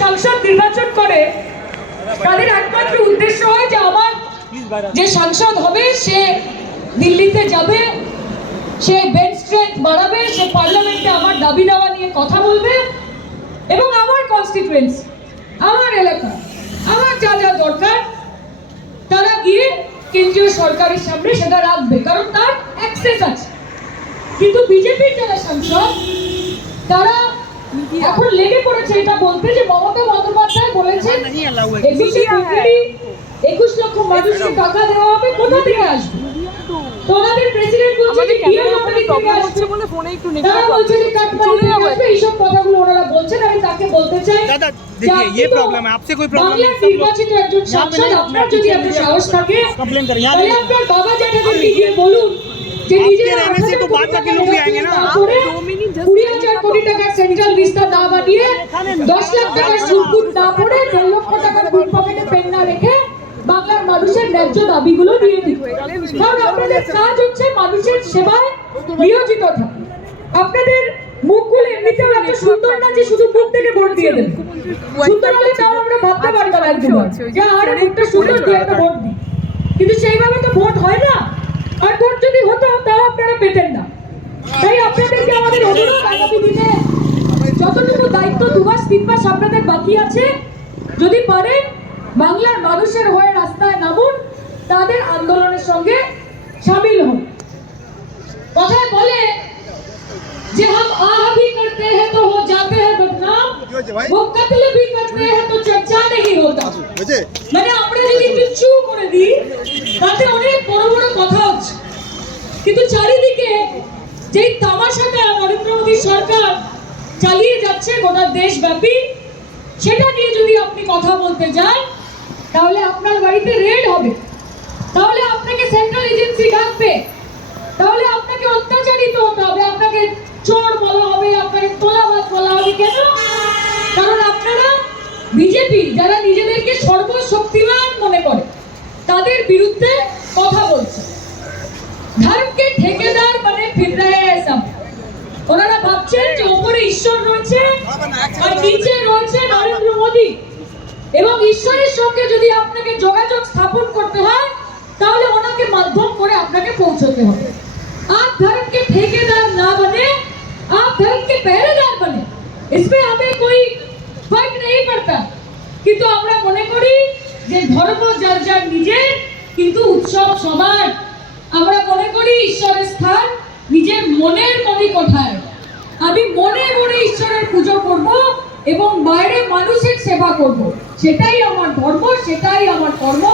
সাংসদ নির্বাচন করে, তাদের একমাত্র উদ্দেশ্য হয় যে আমার যে সাংসদ হবে, সে দিল্লিতে যাবে, সে বেঞ্চ স্ট্রেংথ বাড়াবে, সে পার্লামেন্টে আমার দাবি দাওয়া নিয়ে কথা বলবে, এবং আমার কনস্টিটুয়েন্সি আমার এলাকা, আমার যা যা দরকার, তারা গিয়ে কেন্দ্রীয় সরকারের সামনে সেটা রাখবে, কারণ তার অ্যাক্সেস আছে। কিন্তু বিজেপির যারা সাংসদ, তারা এখন লেগে পড়েছে এটা বলতে যে মমতা বন্দ্যোপাধ্যায় বলেছেন একুশে ফেব্রুয়ারি একুশ লক্ষ মানুষকে টাকা দেওয়া হবে কোথা থেকে আসবে তো ওনাদের প্রেসিডেন্ট বলছে যে আমাদের পিএম ক্যামেরায় কোম্পানি থেকে প্রবলেম আসবে হচ্ছে বলে ফোনে একটু তারা নেটওয়ার্ক বলছে যে কাটমানি চলে থেকে যাবো আসবে এইসব কথাগুলো ওনারা বলছেন আমি তাকে বলতে চাই दादा যে देखिए আপনি ये তো प्रॉब्लम है आपसे कोई प्रॉब्लम বাংলার नहीं सब लोग নির্বাচিত একজন यहाँ पे সাংসদ नहीं আপনার যদি এত সাহস থাকে कंप्लेन करें यहाँ তাহলে देखिए। আপনার বাবা জ্যাঠাদেরকে গিয়ে বলুন যে आपके নিজেরা रहने से ন্যায্য দাবিগুলো দিয়ে দিন কারণ আপনাদের কাজ হচ্ছে মানুষের সেবায় নিয়োজিত থাকা। আপনাদের মুখগুলো এমনিতেও এত সুন্দর না যে শুধু মুখ থেকে ভোট দিয়ে দেবেন সুন্দর হলে তাও আমরা ভাবতে পারি না একদম যে আরে মুখটা সুন্দর দিয়ে একটা ভোট দিই। কিন্তু সেইভাবে তো ভোট হয় না। আর ভোট যদি হতো, তাও আপনারা পেতেন না। তাই আপনাদেরকে আমাদের অনুরোধ আগামী দিনে যতটুকু দায়িত্ব দু মাস, তিন মাস আপনাদের বাকি আছে, যদি পারেন বাংলার মানুষের হয়ে রাস্তায় নামুন। তাদের আন্দোলনের সঙ্গে সামিল হন কথায় বলে যে हम आह भी करते हैं तो हो जाते हैं बदनाम वो कत्ल भी करते हैं तो चर्चा नहीं होता মানে আমরা যদি একটু চুপ করে দিই তাতে অনেক বড় বড় কথা হচ্ছে কিন্তু চারিদিকে যেই তামাশাটা নরেন্দ্র মোদী সরকার চালিয়ে যাচ্ছে গোটা দেশব্যাপী সেটা নিয়ে যদি আপনি কথা বলতে যান তাহলে আপনার বাড়িতে রেড হবে বিরুদ্ধে কথা বলছে ধর্মকে ঠেকেদার মানে ফির রহে হ্যায় সব ওনারা ভাবছেন যে ওপরে ঈশ্বর রয়েছে আর নিচে রয়েছে নরেন্দ্র মোদী এবং ঈশ্বরের সঙ্গে যদি আপনাকে যোগাযোগ স্থাপন করতে হয় তাহলে ওনাকে মাধ্যম করে আপনাকে পৌঁছতে হবে आप धर्म के ठेकेदार ना बने आप धर्म के पहरेदार बने इसमें हमें कोई फर्क नहीं पड़ता কিন্তু আমরা মনে করি যে ধর্ম যার যার নিজের কিন্তু উৎসব সবার। আমরা মনে করি ঈশ্বরের স্থান নিজের মনের মনি কোঠায়। আমি মনে মনে ঈশ্বরের পুজো করব এবং বাইরে মানুষের সেবা করব। সেটাই আমার ধর্ম, সেটাই আমার কর্ম।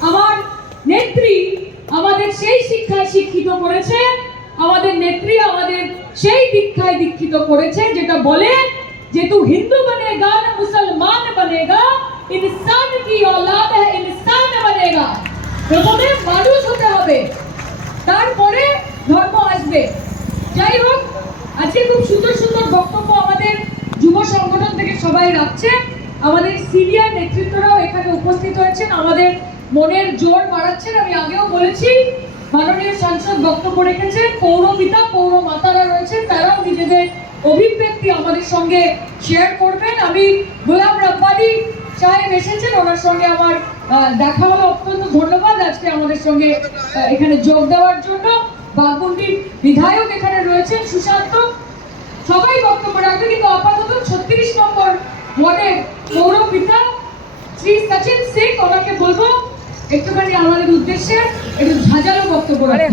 আমার নেত্রী আমাদের সেই শিক্ষায় শিক্ষিত করেছে। আমাদের নেত্রী আমাদের সেই দীক্ষায় দীক্ষিত করেছে, যেটা বলে যে, তু হিন্দু বনেগা না প্রথমে মানুষ হতে হবে। তারপরে ধর্ম আসবে। যাই হোক, আজকে খুব সুন্দর সুন্দর বক্তব্য আমাদের যুব সংগঠন থেকে সবাই রাখছে। আমাদের সিনিয়র নেতৃত্বরাও এখানে উপস্থিত হয়েছেন। আমাদের মনের জোর বাড়াচ্ছেন। আমি আগেও বলেছি, মাননীয় সাংসদ বক্তব্য রেখেছেন। পৌর পিতা, পৌর মাতারা রয়েছেন। তারাও নিজেদের অভিব্যক্তি আমাদের সঙ্গে শেয়ার করবেন। আমি গোলাম রব্বানি সাহেব এসেছেন, ওনার সঙ্গে আমার দেখা হলো। অত্যন্ত ধন্যবাদ আজকে আমাদের সঙ্গে এখানে যোগ দেওয়ার জন্য। বাগমুন্ডির বিধায়ক এখানে রয়েছেন সুশান্ত। সবাই বক্তব্য রাখবে, কিন্তু আপাতত ছত্রিশ নম্বর ওয়ার্ডের পৌর পিতা শ্রী সচিন সিং, ওনাকে বলব, একটুখানি আমাদের উদ্দেশ্যে একটু ঝাঁঝালো বক্তব্য রাখবেন।